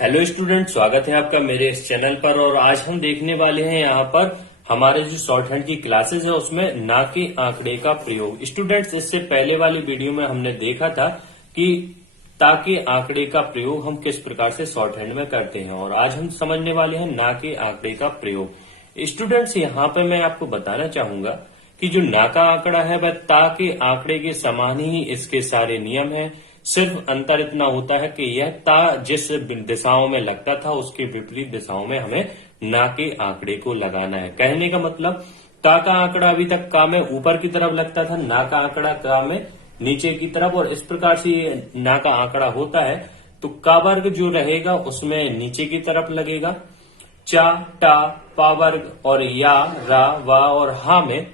Hello student, स्वागत है आपका मेरे इस चैनल पर। और आज हम देखने वाले हैं यहाँ पर हमारे जो शॉर्ट हैंड की क्लासेस है उसमें ना के आंकड़े का प्रयोग। स्टूडेंट्स, इससे पहले वाली वीडियो में हमने देखा था कि ता के आंकड़े का प्रयोग हम किस प्रकार से शॉर्ट हैंड में करते हैं, और आज हम समझने वाले हैं ना के आंकड़े का प्रयोग। स्टूडेंट्स, यहाँ पर मैं आपको बताना चाहूंगा कि जो ना का आंकड़ा है वह ता के आंकड़े के समान ही इसके सारे नियम हैं। सिर्फ अंतर इतना होता है कि यह ता जिस दिशाओं में लगता था उसके विपरीत दिशाओं में हमें ना के आंकड़े को लगाना है। कहने का मतलब, ता का आंकड़ा अभी तक का में ऊपर की तरफ लगता था, ना का आंकड़ा का में नीचे की तरफ, और इस प्रकार से ये ना का आंकड़ा होता है। तो का वर्ग जो रहेगा उसमें नीचे की तरफ लगेगा। चा, टा, पा वर्ग और या, रा, वा और हा में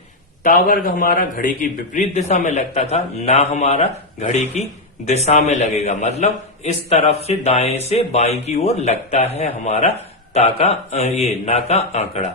टा वर्ग हमारा घड़ी की विपरीत दिशा में लगता था, ना हमारा घड़ी की दिशा में लगेगा। मतलब इस तरफ से दाएं से बाएं की ओर लगता है हमारा ता का ये ना का आंकड़ा।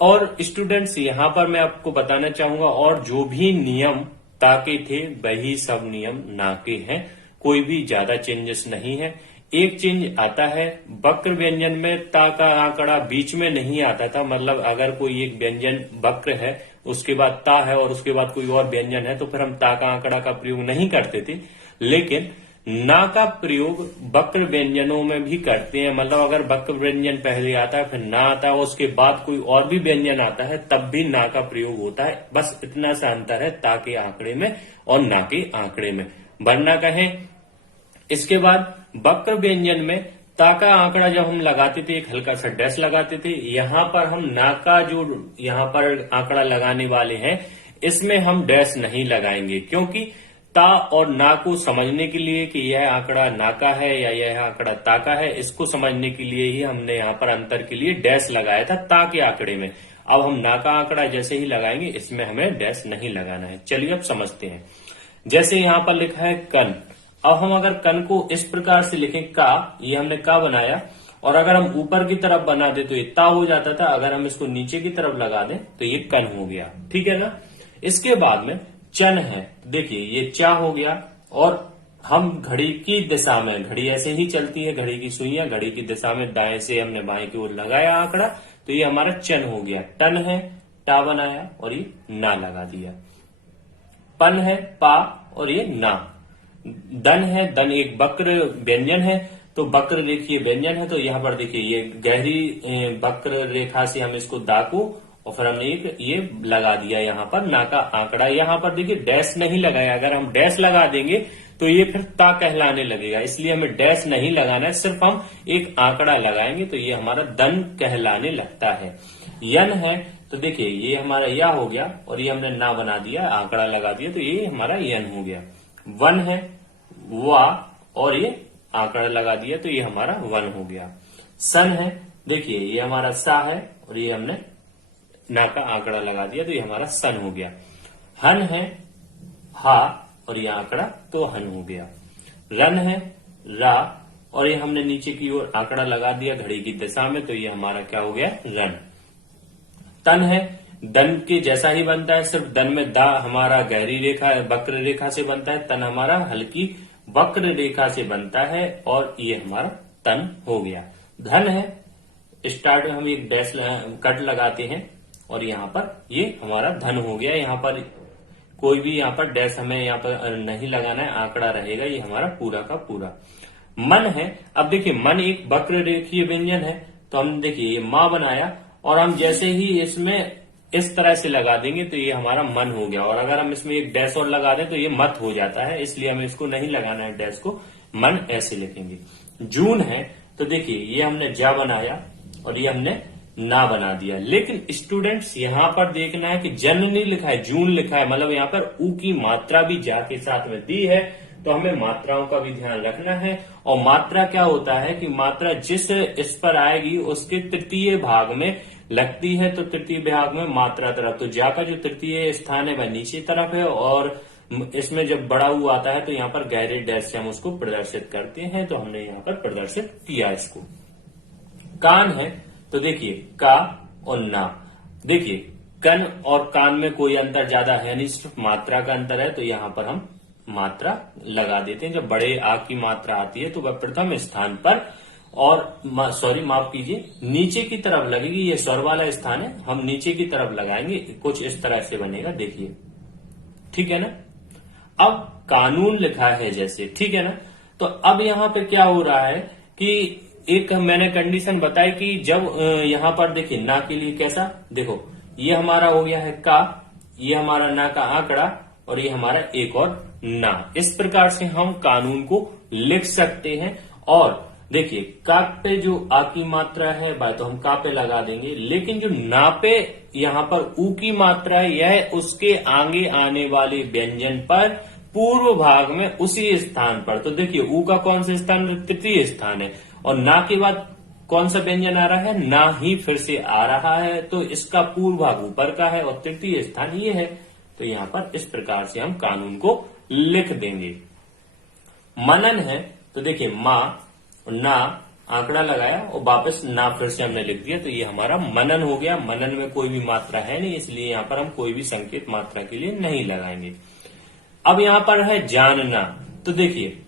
और स्टूडेंट्स, यहां पर मैं आपको बताना चाहूंगा, और जो भी नियम ता के थे वही सब नियम ना के हैं। कोई भी ज्यादा चेंजेस नहीं है। एक चेंज आता है, वक्र व्यंजन में ता का आंकड़ा बीच में नहीं आता था। मतलब अगर कोई एक व्यंजन वक्र है, उसके बाद ता है और उसके बाद कोई और व्यंजन है, तो फिर हम ता का आंकड़ा का प्रयोग नहीं करते थे। लेकिन ना का प्रयोग वक्र व्यंजनों में भी करते हैं। मतलब अगर वक्र व्यंजन पहले आता है, फिर ना आता है, उसके बाद कोई और भी व्यंजन आता है, तब भी ना का प्रयोग होता है। बस इतना सा अंतर है ता के आंकड़े में और ना के आंकड़े में। वरना कहें, इसके बाद वक्र व्यंजन में ता का आंकड़ा जब हम लगाते थे एक हल्का सा डैश लगाते थे। यहां पर हम ना का जो यहां पर आंकड़ा लगाने वाले हैं इसमें हम डैश नहीं लगाएंगे, क्योंकि ता और ना को समझने के लिए कि यह आंकड़ा ना का है या यह आंकड़ा ता का है, इसको समझने के लिए ही हमने यहाँ पर अंतर के लिए डैश लगाया था ता के आंकड़े में। अब हम ना का आंकड़ा जैसे ही लगाएंगे इसमें हमें डैश नहीं लगाना है। चलिए अब समझते हैं। जैसे यहाँ पर लिखा है कन। अब हम अगर कन को इस प्रकार से लिखें का, ये हमने का बनाया, और अगर हम ऊपर की तरफ बना दे तो ये ता हो जाता था। अगर हम इसको नीचे की तरफ लगा दें तो ये कन हो गया। ठीक है ना। इसके बाद में चन है। देखिए ये चा हो गया, और हम घड़ी की दिशा में, घड़ी ऐसे ही चलती है, घड़ी की सुइयां घड़ी की दिशा में दाएं से हमने बाएं की ओर लगाया आंकड़ा, तो ये हमारा चन हो गया। टन है, टा बनाया और ये ना लगा दिया। पन है, पा और ये ना। दन है, दन एक वक्र व्यंजन है, तो वक्र रेखीय व्यंजन है, तो यहाँ पर देखिए ये गहरी वक्र रेखा से हम इसको दाको, और फिर हमने एक ये लगा दिया यहाँ पर ना का आंकड़ा। यहाँ पर देखिए डैश नहीं लगाया। अगर हम डैश लगा देंगे तो ये फिर ता कहलाने लगेगा, इसलिए हमें डैश नहीं लगाना है। सिर्फ हम एक आंकड़ा लगाएंगे तो ये हमारा दन कहलाने लगता है। यन है, तो देखिए ये हमारा या हो गया, और ये हमने ना बना दिया, आंकड़ा लगा दिया, तो ये हमारा यन हो गया। वन है, वा, और ये आंकड़ा लगा दिया, तो ये हमारा वन हो गया। सन है, देखिए ये हमारा सा है, और ये हमने ना का आंकड़ा लगा दिया, तो ये हमारा सन हो गया। हन है, हा, और ये आंकड़ा तो हन हो गया। रन है, रा, और ये हमने नीचे की ओर आंकड़ा लगा दिया घड़ी की दिशा में, तो ये हमारा क्या हो गया, रन। तन है, दन के जैसा ही बनता है, सिर्फ दन में दा हमारा गहरी रेखा वक्र रेखा से बनता है, तन हमारा हल्की वक्र रेखा से बनता है, और ये हमारा तन हो गया। धन है, स्टार्ट में हम एक डैश कट लगाते हैं, और यहाँ पर ये हमारा धन हो गया। यहाँ पर कोई भी यहाँ पर डैश हमें यहाँ पर नहीं लगाना है, आंकड़ा रहेगा ये हमारा पूरा का पूरा। मन है, अब देखिए मन एक वक्र रेखीय व्यंजन है, तो हम देखिए ये माँ बनाया, और हम जैसे ही इसमें इस तरह से लगा देंगे तो ये हमारा मन हो गया। और अगर हम इसमें एक डैश और लगा दें तो ये मत हो जाता है, इसलिए हमें इसको नहीं लगाना है डैश को, मन ऐसे लिखेंगे। जून है, तो देखिए ये हमने जा बनाया और ये हमने ना बना दिया। लेकिन स्टूडेंट्स यहाँ पर देखना है कि जन नहीं लिखा है, जून लिखा है। मतलब यहाँ पर ऊ की मात्रा भी जा के साथ में दी है, तो हमें मात्राओं का भी ध्यान रखना है। और मात्रा क्या होता है कि मात्रा जिस इस पर आएगी उसके तृतीय भाग में लगती है, तो तृतीय भाग में मात्रा तरफ, तो जा का जो तृतीय स्थान है वह नीचे तरफ है, और इसमें जब बड़ा ऊ आता है तो यहाँ पर गहरे डैश से हम उसको प्रदर्शित करते हैं, तो हमने यहाँ पर प्रदर्शित किया इसको। कान है, तो देखिए का और ना। देखिए कन और कान में कोई अंतर ज्यादा है नहीं, सिर्फ मात्रा का अंतर है, तो यहाँ पर हम मात्रा लगा देते हैं। जब बड़े आ की मात्रा आती है तो वह प्रथम स्थान पर और सॉरी माफ कीजिए, नीचे की तरफ लगेगी, ये स्वर वाला स्थान है, हम नीचे की तरफ लगाएंगे, कुछ इस तरह से बनेगा, देखिए, ठीक है ना। अब कानून लिखा है जैसे, ठीक है ना। तो अब यहां पे क्या हो रहा है कि एक मैंने कंडीशन बताई कि जब यहां पर देखिए ना के लिए कैसा, देखो ये हमारा हो गया है का, ये हमारा ना का आंकड़ा, और ये हमारा एक और ना। इस प्रकार से हम कानून को लिख सकते हैं। और देखिए का पे जो आ की मात्रा है भाई, तो हम का पे लगा देंगे, लेकिन जो ना पे यहां पर ऊ की मात्रा है, यह उसके आगे आने वाले व्यंजन पर पूर्व भाग में उसी स्थान पर, तो देखिए ऊ का कौन सा स्थान, तृतीय स्थान है, और ना के बाद कौन सा व्यंजन आ रहा है, ना ही फिर से आ रहा है, तो इसका पूर्व भाग ऊपर का है और तृतीय स्थान ये है। तो यहां पर इस प्रकार से हम कानून को लिख देंगे। मनन है तो देखिए मां और ना आंकड़ा लगाया और वापस ना फिर से हमने लिख दिया, तो ये हमारा मनन हो गया। मनन में कोई भी मात्रा है नहीं, इसलिए यहां पर हम कोई भी संकेत मात्रा के लिए नहीं लगाएंगे। अब यहां पर है जानना, तो देखिए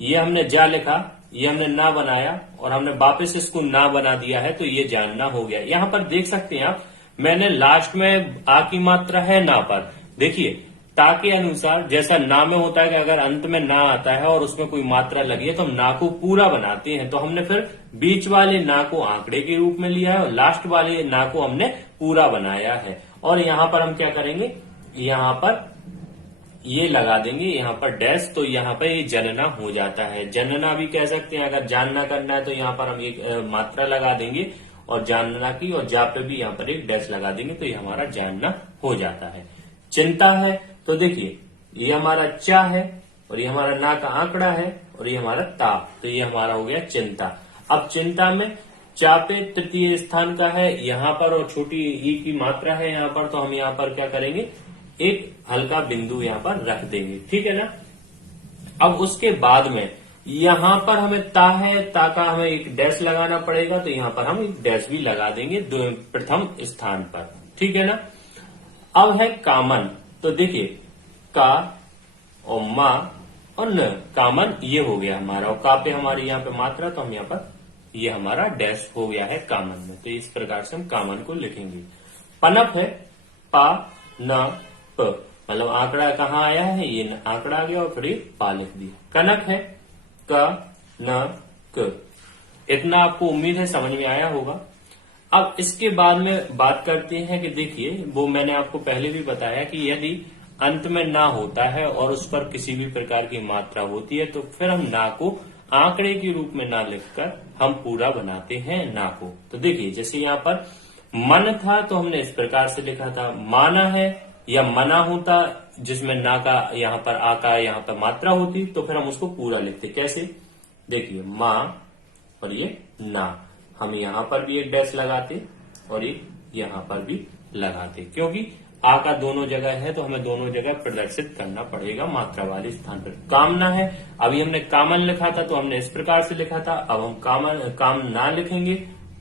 ये हमने जा लिखा, ये हमने ना बनाया और हमने वापस इसको ना बना दिया है, तो ये जानना हो गया। यहां पर देख सकते हैं आप, मैंने लास्ट में आ की मात्रा है ना पर, देखिए ता के अनुसार जैसा ना में होता है कि अगर अंत में ना आता है और उसमें कोई मात्रा लगी है तो हम ना को पूरा बनाते हैं, तो हमने फिर बीच वाले ना को आंकड़े के रूप में लिया है और लास्ट वाले ना को हमने पूरा बनाया है। और यहां पर हम क्या करेंगे, यहां पर ये लगा देंगे, यहां पर डैश, तो यहां पर ये जनना हो जाता है। जनना भी कह सकते हैं, अगर जानना करना है तो यहां पर हम एक मात्रा लगा देंगे और जानना की, और जा पे भी यहां पर एक डैश लगा देंगे, तो ये हमारा जानना हो जाता है। चिंता है तो देखिए ये हमारा चा है और ये हमारा ना का आंकड़ा है और ये हमारा ता, तो ये हमारा हो गया चिंता। अब चिंता में चा पे तृतीय स्थान का है यहां पर और छोटी ई की मात्रा है यहां पर, तो हम यहां पर क्या करेंगे, एक हल्का बिंदु यहां पर रख देंगे, ठीक है ना। अब उसके बाद में यहां पर हमें ता है, ता का हमें एक डैश लगाना पड़ेगा, तो यहां पर हम एक डैश भी लगा देंगे प्रथम स्थान पर, ठीक है ना। अब है कामन, तो देखिए का और मा और न, कामन ये हो गया हमारा, और का पे हमारी यहाँ पे मात्रा, तो हम यहाँ पर ये हमारा डैश हो गया है कामन में, तो इस प्रकार से हम कामन को लिखेंगे। पनप है पा न प, मतलब आंकड़ा कहाँ आया है, ये आंकड़ा आ गया और फिर ये पा लिख दिया। कनक है क न क, इतना आपको उम्मीद है समझ में आया होगा। अब इसके बाद में बात करते हैं कि देखिए वो मैंने आपको पहले भी बताया कि यदि अंत में ना होता है और उस पर किसी भी प्रकार की मात्रा होती है, तो फिर हम ना को आंकड़े के रूप में ना लिखकर हम पूरा बनाते हैं ना को। तो देखिए जैसे यहाँ पर मन था तो हमने इस प्रकार से लिखा था, माना है या मना होता जिसमें ना का यहाँ पर आ का यहाँ पर मात्रा होती, तो फिर हम उसको पूरा लिखते। कैसे, देखिए माँ और ये ना, हम यहाँ पर भी एक डैश लगाते और एक यहाँ पर भी लगाते, क्योंकि आ का दोनों जगह है तो हमें दोनों जगह प्रदर्शित करना पड़ेगा मात्रा वाले स्थान पर। कामना है, अभी हमने कामन लिखा था तो हमने इस प्रकार से लिखा था, अब हम काम ना लिखेंगे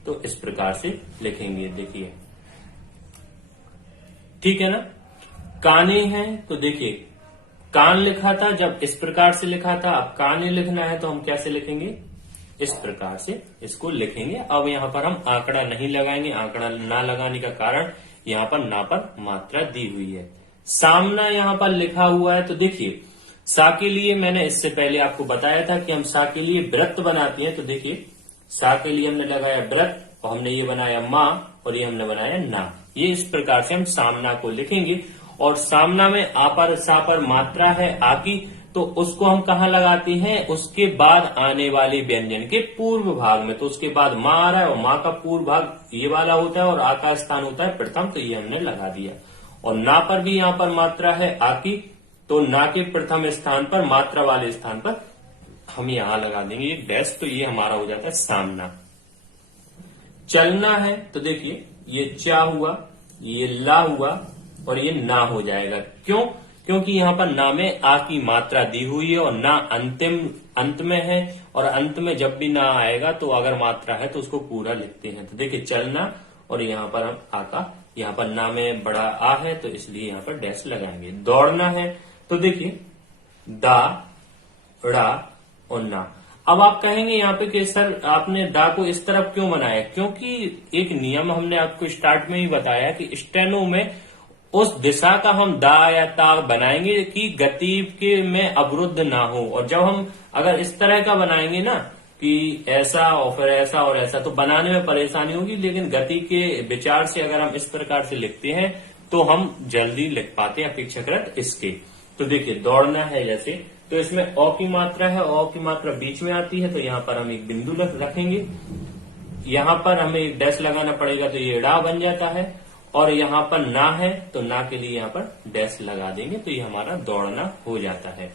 तो इस प्रकार से लिखेंगे, देखिए ठीक है ना। काने हैं तो देखिए कान लिखा था जब इस प्रकार से लिखा था, अब काने लिखना है तो हम कैसे लिखेंगे, इस प्रकार से इसको लिखेंगे। अब यहाँ पर हम आंकड़ा नहीं लगाएंगे, आंकड़ा ना लगाने का कारण यहाँ पर ना पर मात्रा दी हुई है। सामना यहाँ पर लिखा हुआ है, तो देखिए सा के लिए मैंने इससे पहले आपको बताया था कि हम सा के लिए वृत्त बनाते हैं, तो देखिए सा के लिए हमने लगाया वृत्त और हमने ये बनाया माँ और ये हमने बनाया ना, ये इस प्रकार से हम सामना को लिखेंगे। और सामना में आ पर सा पर मात्रा है आ की, तो उसको हम कहाँ लगाते हैं, उसके बाद आने वाले व्यंजन के पूर्व भाग में, तो उसके बाद माँ आ रहा है और माँ का पूर्व भाग ये वाला होता है और आ का स्थान होता है प्रथम, तो ये हमने लगा दिया। और ना पर भी यहाँ पर मात्रा है आ की, तो ना के प्रथम स्थान पर मात्रा वाले स्थान पर हम यहाँ लगा देंगे एक डैश, तो ये हमारा हो जाता है सामना। चलना है तो देखिए ये चा हुआ, ये ला हुआ और ये ना हो जाएगा। क्यों, क्योंकि यहाँ पर ना में आ की मात्रा दी हुई है और ना अंत में है, और अंत में जब भी ना आएगा तो अगर मात्रा है तो उसको पूरा लिखते हैं। तो देखिए चलना और यहाँ पर हम आ का, यहाँ पर ना में बड़ा आ है तो इसलिए यहाँ पर डैश लगाएंगे। दौड़ना है तो देखिए दा ड़ा और ना, अब आप कहेंगे यहाँ पे कि सर आपने दा को इस तरफ क्यों बनाया, क्योंकि एक नियम हमने आपको स्टार्ट में ही बताया कि स्टेनो में उस दिशा का हम दा या ता बनाएंगे कि गति के में अवरुद्ध ना हो। और जब हम अगर इस तरह का बनाएंगे ना कि ऐसा और फिर ऐसा और ऐसा, तो बनाने में परेशानी होगी। लेकिन गति के विचार से अगर हम इस प्रकार से लिखते हैं तो हम जल्दी लिख पाते हैं अपेक्षाकृत इसके। तो देखिए दौड़ना है जैसे, तो इसमें अ की मात्रा है, अ की मात्रा बीच में आती है, तो यहाँ पर हम एक बिंदु रखेंगे। यहाँ पर हमें एक डैश लगाना पड़ेगा, तो ये डा बन जाता है। और यहाँ पर ना है तो ना के लिए यहाँ पर डैश लगा देंगे, तो ये हमारा दौड़ना हो जाता है।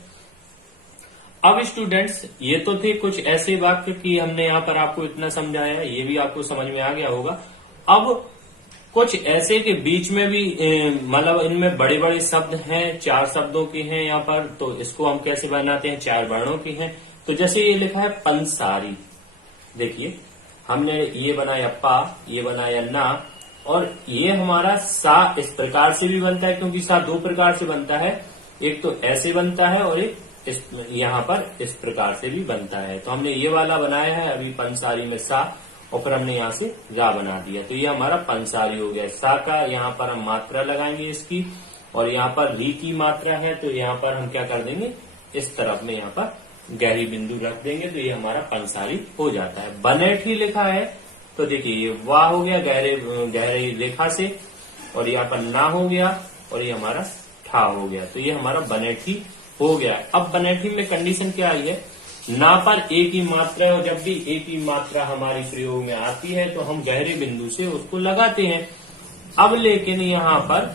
अब स्टूडेंट्स ये तो थे कुछ ऐसे वाक्य कि हमने यहाँ पर आपको इतना समझाया, ये भी आपको समझ में आ गया होगा। अब कुछ ऐसे के बीच में भी मतलब इनमें बड़े बड़े शब्द हैं, 4 शब्दों के हैं यहाँ पर, तो इसको हम कैसे बनाते हैं, 4 वर्णों के हैं। तो जैसे ये लिखा है पंसारी, देखिए हमने ये बनाया पा, ये बनाया ना, और ये हमारा सा इस प्रकार से भी बनता है, क्योंकि सा 2 प्रकार से बनता है, एक तो ऐसे बनता है और एक यहाँ पर इस प्रकार से भी बनता है। तो हमने ये वाला बनाया है अभी पंसारी में सा, और फिर हमने यहाँ से रा बना दिया, तो ये हमारा पंसारी हो गया। सा का यहाँ पर हम मात्रा लगाएंगे इसकी, और यहाँ पर री की मात्रा है, तो यहाँ पर हम क्या कर देंगे, इस तरफ में यहाँ पर गहरी बिंदु रख देंगे, तो ये हमारा पंसारी हो जाता है। बनेठी लिखा है, तो देखिए ये वाह हो गया गहरी रेखा से, और यहाँ पर ना हो गया, और ये हमारा ठा हो गया, तो ये हमारा बनेठी हो गया। अब बनेठी में कंडीशन क्या आई है, ना पर एक ही मात्रा है, और जब भी एक ही मात्रा हमारी प्रयोग में आती है तो हम गहरे बिंदु से उसको लगाते हैं। अब लेकिन यहाँ पर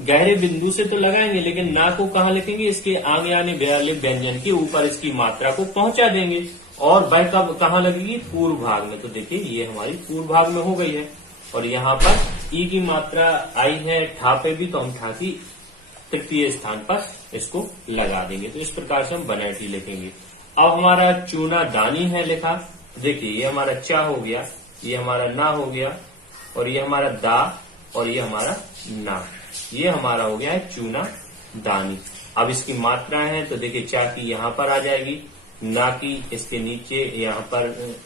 गहरे बिंदु से तो लगाएंगे, लेकिन ना को कहाँ लिखेंगे, इसके आगे आने वाले व्यंजन के ऊपर इसकी मात्रा को पहुंचा देंगे, और वह कब कहाँ लगेगी, पूर्व भाग में। तो देखिए ये हमारी पूर्व भाग में हो गई है। और यहाँ पर ई की मात्रा आई है ठा पे भी, तो हम ठा की तृतीय स्थान पर इसको लगा देंगे। तो इस प्रकार से हम बनेठी लिखेंगे। अब हमारा चूना दानी है लिखा, देखिए ये हमारा चा हो गया, ये हमारा ना हो गया, और ये हमारा दा, और ये हमारा ना, ये हमारा हो गया है चूना दानी। अब इसकी मात्रा है, तो देखिए चा की यहाँ पर आ जाएगी, ना की इसके नीचे यहाँ पर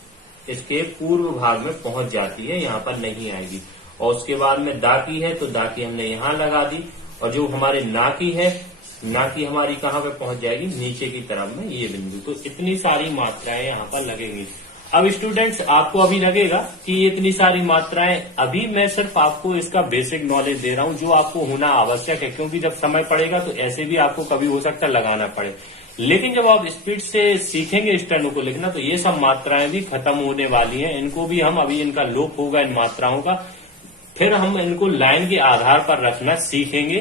इसके पूर्व भाग में पहुंच जाती है, यहाँ पर नहीं आएगी। और उसके बाद में दा की है, तो दा की हमने यहाँ लगा दी, और जो हमारे ना की है, ना की हमारी कहाँ पे पहुंच जाएगी, नीचे की तरफ में ये बिंदु। तो इतनी सारी मात्राएं यहाँ पर लगेंगी। अब स्टूडेंट्स आपको अभी लगेगा कि ये इतनी सारी मात्राएं, अभी मैं सिर्फ आपको इसका बेसिक नॉलेज दे रहा हूँ जो आपको होना आवश्यक है, क्योंकि जब समय पड़ेगा तो ऐसे भी आपको कभी हो सकता है लगाना पड़े। लेकिन जब आप स्पीड से सीखेंगे स्टेनो को लिखना, तो ये सब मात्राएं भी खत्म होने वाली हैं, इनको भी हम अभी इनका लोप होगा इन मात्राओं का, फिर हम इनको लाइन के आधार पर रखना सीखेंगे,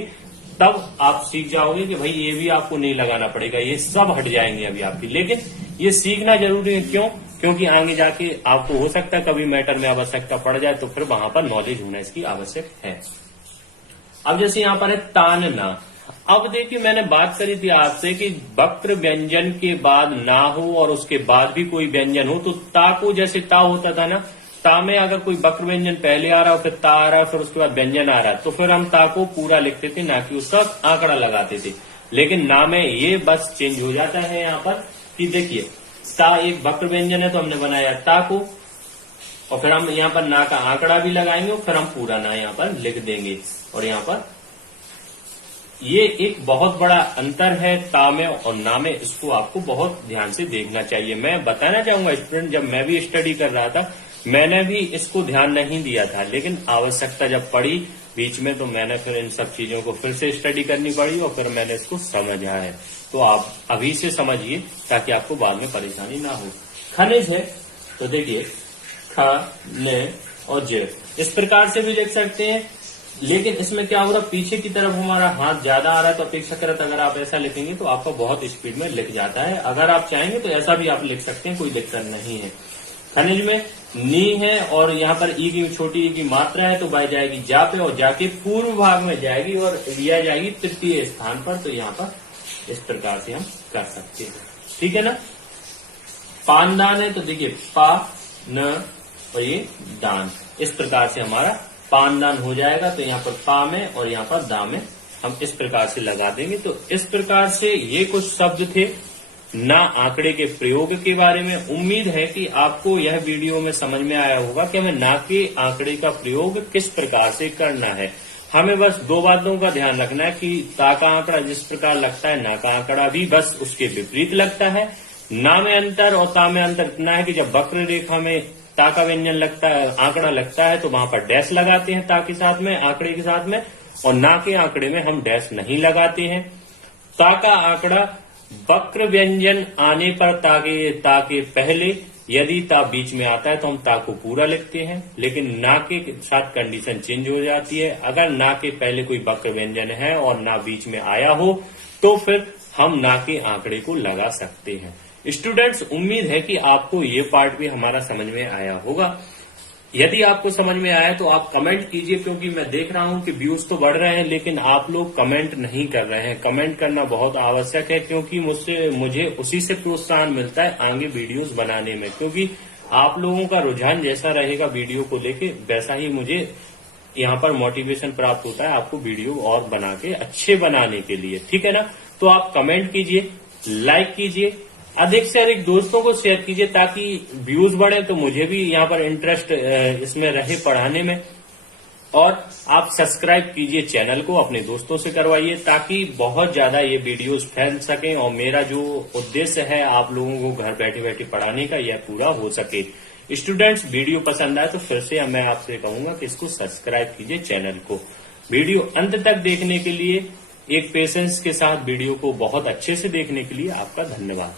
तब आप सीख जाओगे कि भाई ये भी आपको नहीं लगाना पड़ेगा, ये सब हट जाएंगे अभी आपकी। लेकिन ये सीखना जरूरी है, क्यों, क्योंकि आगे जाके आपको हो सकता है कभी मैटर में आवश्यकता पड़ जाए, तो फिर वहां पर नॉलेज होना इसकी आवश्यक है। अब जैसे यहाँ पर है तानना। अब देखिए मैंने बात करी थी आपसे कि वक्र व्यंजन के बाद ना हो और उसके बाद भी कोई व्यंजन हो, तो ता को जैसे ता होता था ना, ता में अगर कोई वक्र व्यंजन पहले आ रहा हो, फिर ता आ रहा है, फिर उसके बाद व्यंजन आ रहा है, तो फिर हम ता को पूरा लिखते थे, ना कि उसका आंकड़ा लगाते थे। लेकिन ना में ये बस चेंज हो जाता है यहाँ पर कि देखिए ता एक वक्र व्यंजन है, तो हमने बनाया ता को, और फिर हम यहाँ पर ना का आंकड़ा भी लगाएंगे, और फिर हम पूरा ना यहाँ पर लिख देंगे। और यहाँ पर ये एक बहुत बड़ा अंतर है ता में और ना में, इसको आपको बहुत ध्यान से देखना चाहिए। मैं बताना चाहूंगा स्टूडेंट, जब मैं भी स्टडी कर रहा था मैंने भी इसको ध्यान नहीं दिया था, लेकिन आवश्यकता जब पड़ी बीच में, तो मैंने फिर इन सब चीजों को फिर से स्टडी करनी पड़ी, और फिर मैंने इसको समझा है। तो आप अभी से समझिए ताकि आपको बाद में परेशानी ना हो। खनिज है, तो देखिए ख, न और ज इस प्रकार से भी लिख सकते हैं, लेकिन इसमें क्या हो रहा, पीछे की तरफ हमारा हाथ ज्यादा आ रहा है, तो अपेक्षाकृत अगर आप ऐसा लिखेंगे तो आपका बहुत स्पीड में लिख जाता है। अगर आप चाहेंगे तो ऐसा भी आप लिख सकते हैं, कोई दिक्कत नहीं है। खनिज में नी है, और यहाँ पर ई की छोटी ई की मात्रा है, तो वह जाएगी जा पे, और जाके पूर्व भाग में जाएगी और लिया जाएगी तृतीय स्थान पर। तो यहाँ पर इस प्रकार से हम कर सकते हैं, ठीक है ना। पानदान है, तो देखिए पा न और ये दान, इस प्रकार से हमारा पानदान हो जाएगा। तो यहाँ पर पा में और यहाँ पर दा में हम इस प्रकार से लगा देंगे। तो इस प्रकार से ये कुछ शब्द थे ना आंकड़े के प्रयोग के बारे में। उम्मीद है कि आपको यह वीडियो में समझ में आया होगा कि हमें ना के आंकड़े का प्रयोग किस प्रकार से करना है। हमें बस दो बातों का ध्यान रखना है कि ता का आंकड़ा जिस प्रकार लगता है, ना का आंकड़ा भी बस उसके विपरीत लगता है। ना में अंतर और ता में अंतर इतना है कि जब वक्र रेखा में ता का व्यंजन लगता है, आंकड़ा लगता है, तो वहां पर डैश लगाते हैं ता के साथ में, आंकड़े के साथ में, और ना के आंकड़े में हम डैश नहीं लगाते हैं। ता का आंकड़ा वक्र व्यंजन आने पर ता के पहले यदि ता बीच में आता है तो हम ता को पूरा लिखते हैं, लेकिन ना के साथ कंडीशन चेंज हो जाती है। अगर ना के पहले कोई वक्र व्यंजन है और ना बीच में आया हो तो फिर हम ना के आंकड़े को लगा सकते हैं। स्टूडेंट्स, उम्मीद है कि आपको ये पार्ट भी हमारा समझ में आया होगा। यदि आपको समझ में आया तो आप कमेंट कीजिए, क्योंकि मैं देख रहा हूं कि व्यूज तो बढ़ रहे हैं लेकिन आप लोग कमेंट नहीं कर रहे हैं। कमेंट करना बहुत आवश्यक है, क्योंकि मुझे उसी से प्रोत्साहन मिलता है आगे वीडियोस बनाने में, क्योंकि आप लोगों का रुझान जैसा रहेगा वीडियो को लेके वैसा ही मुझे यहाँ पर मोटिवेशन प्राप्त होता है आपको वीडियो और बना के अच्छे बनाने के लिए। ठीक है ना? तो आप कमेंट कीजिए, लाइक कीजिए, अधिक से अधिक दोस्तों को शेयर कीजिए ताकि व्यूज बढ़े, तो मुझे भी यहाँ पर इंटरेस्ट इसमें रहे पढ़ाने में। और आप सब्सक्राइब कीजिए चैनल को, अपने दोस्तों से करवाइए ताकि बहुत ज्यादा ये वीडियोस फैल सकें और मेरा जो उद्देश्य है आप लोगों को घर बैठे बैठे पढ़ाने का, यह पूरा हो सके। स्टूडेंट्स, वीडियो पसंद आए तो फिर से मैं आपसे कहूंगा कि इसको सब्सक्राइब कीजिए चैनल को। वीडियो अंत तक देखने के लिए, एक पेशेंस के साथ वीडियो को बहुत अच्छे से देखने के लिए आपका धन्यवाद।